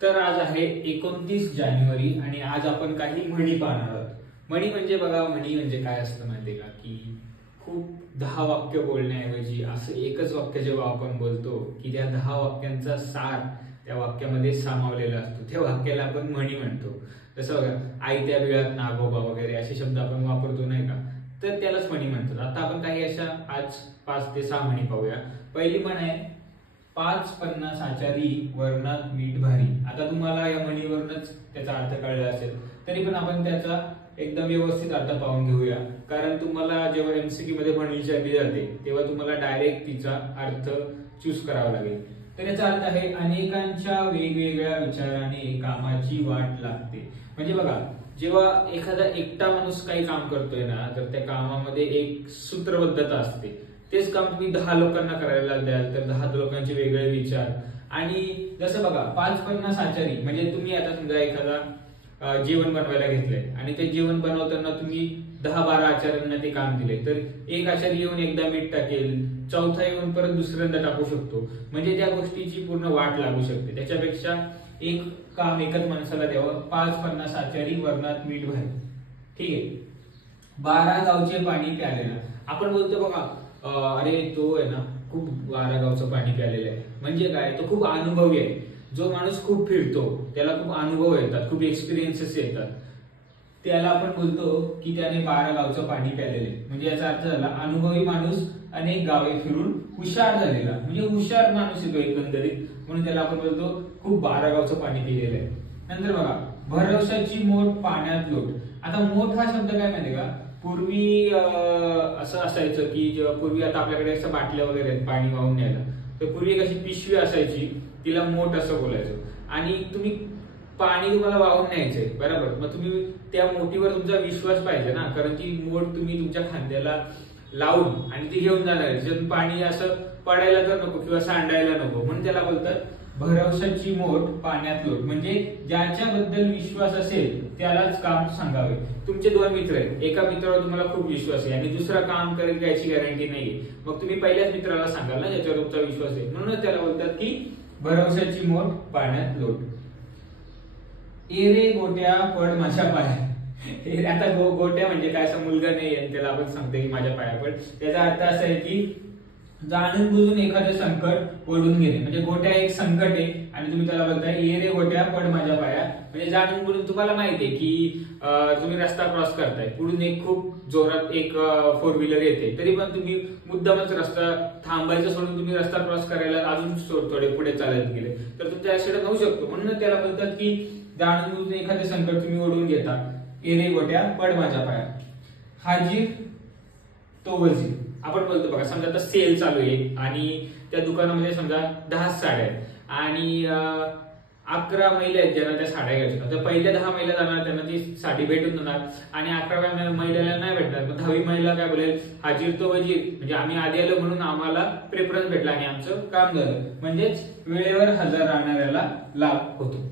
तर आज आहे 29 जानेवारी आणि आज आपण काही म्हणी पाहणार आहोत. म्हणी म्हणजे बघा, म्हणी म्हणजे काय असतं माहितीये का, की खूप 10 वाक्य बोलण्याऐवजी असं एकच वाक्य जेव्हा आपण बोलतो की त्या 10 वाक्यांचा सार त्या वाक्यामध्ये सामावलेला असतो, त्या वाक्याला आपण म्हणी म्हणतो. जसं बघा, आयत्या बिळात नागोबा वगैरे असे शब्द आपण वापरतो नाही का, तर त्यालाच म्हणी म्हणतात. आता आपण काही अशा आज 5 ते 6 म्हणी पाहूया. पहिली म्हण आहे, 5:50 आचारी वरणात मीठ भारी. आता तुम्हाला या म्हणीवरूनच त्याचा अर्थ कळला असेल, तरी पण आपण त्याचा एकदम व्यवस्थित अर्थ पाहून घेऊया. कारण तुम्हाला जेव्हा एमसीक्यू मध्ये म्हण विचारली जाते तेव्हा तुम्हाला डायरेक्ट तिचा अर्थ चूज करावा लागेल. तर याचा अर्थ आहे, अनेकांच्या वेगवेगळ्या विचाराने कामाची वाट लागते. म्हणजे बघा, जेव्हा एखादा एकटा माणूस काही काम करतोय ना, तर त्या कामामध्ये एक सूत्रबद्धता असते. तेच काम तुम्ही 10 लोकांना करायला द्याल तर 10 लोकांचे वेगळे विचार. आणि जसं बघा, 5:50 आचारी म्हणजे तुम्ही आता समजा एखादा जेवण बनवायला घेतलंय आणि ते जेवण बनवताना तुम्ही 10-12 आचार्यांना ते काम दिले, तर एक आचार्य येऊन एकदा मीठ टाकेल, चौथा येऊन परत दुसऱ्यांदा टाकू शकतो. म्हणजे त्या गोष्टीची पूर्ण वाट लागू शकते. त्याच्यापेक्षा एक काम एकच माणसाला द्यावं. 5:50 आचारी वरणात मीठ भारी. ठीक आहे. 12 गावचे पाणी प्यालेला. आपण बोलतो बघा, अरे तो आहे ना खूप 12 गावचं पाणी प्यालेलं आहे. म्हणजे काय, तो खूप अनुभवी आहे. जो माणूस खूप फिरतो त्याला खूप अनुभव येतात, खूप एक्सपिरियन्सेस येतात, त्याला आपण बोलतो की त्याने 12 गावचं पाणी प्यालेलं आहे. म्हणजे याचा अर्थ झाला, अनुभवी माणूस अनेक गावे फिरून हुशार झालेला, म्हणजे हुशार माणूस येतो एकंदरीत, म्हणून त्याला आपण बोलतो खूप 12 गावचं पाणी पिलेलं आहे. नंतर बघा, भरवशाची मोठ पाण्यात लोट. आता मोठ हा शब्द काय माहिती का, पूर्वी असं असायचं की जेव्हा पूर्वी आता आपल्याकडे असं बाटल्या वगैरे आहेत पाणी वाहून न्यायला, तर पूर्वी एक अशी पिशवी असायची, तिला मोठ असं बोलायचं. आणि तुम्ही पाणी तुम्हाला वाहून न्यायचंय बरोबर, मग तुम्ही त्या मोठीवर तुमचा विश्वास पाहिजे ना, कारण ती मोठ तुम्ही तुमच्या खांद्याला लावून आणि ती घेऊन जाणार आहे, ज्यातून पाणी असं पडायला तर नको किंवा सांडायला नको, म्हणून त्याला बोलतात भरवशाची मोठ पाण्यात लोट. म्हणजे ज्याच्याबद्दल विश्वास असेल त्यालाच काम सांगावे. तुमचे 2 मित्र आहेत, एका मित्रावर तुम्हाला खूप विश्वास आहे आणि दुसरा काम करेल याची गॅरंटी नाहीये, मग तुम्ही पहिल्याच मित्राला सांगाल ना ज्याच्यावर तुमचा विश्वास आहे. म्हणूनच त्याला बोलतात की भरवशाची मोठ पाण्यात लोट. ए रे गोट्या पड माझ्या पाया. आता गोट्या म्हणजे काय, असा मुलगा नाही आणि त्याला आपण सांगतो की माझ्या पाया पड. त्याचा अर्थ असा आहे की जाणून बुजून एखादं संकट ओढून घेणे. म्हणजे गोट्या एक संकट आहे आणि तुम्ही त्याला बोलताय ए रे गोट्या पड माझ्या पाया. म्हणजे जाणून बुजून तुम्हाला माहिती आहे की तुम्ही रस्ता क्रॉस करताय, पुढून एक खूप जोरात एक 4 व्हीलर येते, तरी पण तुम्ही मुद्दामच रस्ता थांबायचं सोडून तुम्ही रस्ता क्रॉस करायला अजून थोडे पुढे चालत गेले तर तुमचा ऍक्सिडेंट होऊ शकतो. म्हणून त्याला बोलतात की जाणून बुजून एखादे संकट तुम्ही ओढून घेता. ए रे गोट्या पड माझ्या पाया. हाजीर तो वजीर. आपण बोलतो बघा, समजा आता सेल चालू आहे आणि त्या दुकानामध्ये समजा 10 साड्या आहेत आणि 11 महिला आहेत ज्यांना त्या साड्या घ्यायच्या. तर पहिल्या 10 महिला जाणार, त्यांना ती साडी भेटून जाणार आणि 11व्या महिलेला नाही भेटणार. मग 10वी महिला काय बोलेल, हाजीर तो वजीर, म्हणजे आम्ही आधी आलो म्हणून आम्हाला प्रेफरन्स भेटला आणि आमचं काम झालं. म्हणजेच वेळेवर हजर राहणाऱ्याला लाभ होतो.